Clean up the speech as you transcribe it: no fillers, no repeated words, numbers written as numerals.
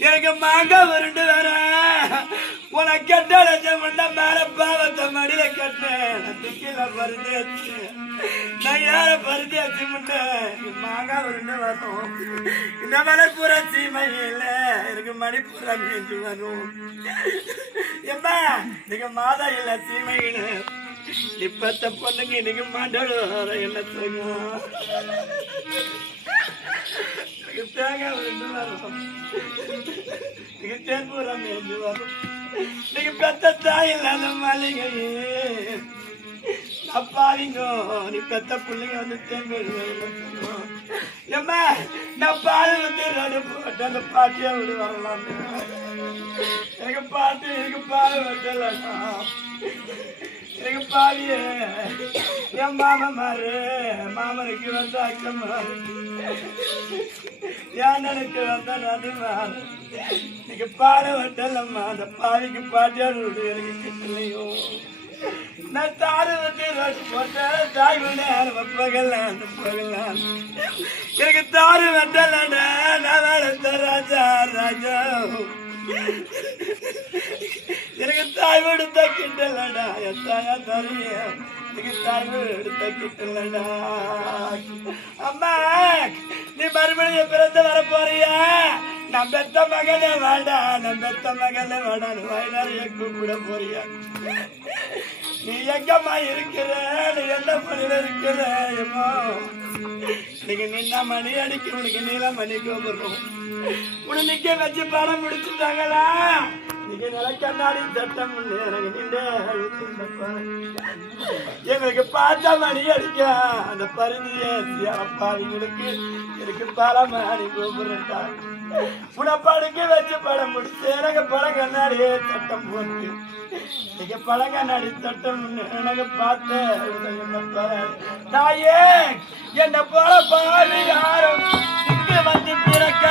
எனக்கு மாங்காய் உருண்டு வர உனக்கு கெட்ட முன்ன மேல பாவத்தை மடியில கட்டினேன் திக்கில பருத்தி நான் யார பருத்தி அச்சு முன்ன மாங்காய் உருண்டு வரும் இந்த மலைப்புற சீமையில எனக்கு மணிப்புற மீண்டு வரும் எம்மா நீங்க மாதா இல்ல சீமையில இப்பத்த பொண்ணுங்க இன்னைக்கு மாட்டாடு என்ன சொல்லுங்க தேங்காய் உருண்டு வரும் நீங்க தேன்பூரா மேய்ஞ்சு வரும் நீங்க பெத்த தாய் இல்லாத மாளிகையே அப்பாவிங்க நீ பெத்த பிள்ளைங்க வந்து தேன்பூர் ஏம்மா நான் பால் வந்து ரெண்டு போட்டு அந்த பாட்டியா விடு வரலாம் எனக்கு பாட்டு எனக்கு பால் வெட்டலண்ணா எனக்கு பாலிய என் மாமமாரு மாமனுக்கு வந்த அக்கம்மாரு என் எனக்கு வந்த நதிமாரு இன்னைக்கு பாலை வெட்டலம்மா அந்த பாவிக்கு பாட்டியாடு விடு எனக்கு கிட்டலையோ நான் தாரு வந்து போட்டேன் தாய் விட பகலாம் பகலாம் எனக்கு தாரு வெட்டலடா நான் வளர்த்த ராஜா ராஜா எனக்கு தாய் வீடு தக்கிட்டலடா என் தாயா தருவிய எனக்கு தாய் வீடு தக்கிட்டலடா அம்மா நீ மறுபடியும் பிறந்து வர போறியா நான் பெத்த மகனே வாடா நான் பெத்த மகனே வாடான்னு வயதாரிய கூப்பிட போறியா நீ எங்கம்மா இருக்கிற நீ என்ன மணியில இருக்கிற நீங்க நின்னா மணி அடிக்க உனக்கு நீல மணி கூப்பிடுறோம் உன நிக்க வச்சு படம் முடிச்சுட்டாங்களா நீங்க நில கண்ணாடி சட்டம் எங்களுக்கு பார்த்தா மணி அடிக்க அந்த பருந்திய அப்பாவிங்களுக்கு எனக்கு படம் அடி கூப்பிடுறா உன படுக்க வச்சு படம் முடிச்சு எனக்கு படம் கண்ணாடியே சட்டம் போட்டு நீங்க படம் கண்ணாடி சட்டம் எனக்கு பார்த்த தாயே என்ன போல பாவி யாரும் வந்து பிறக்க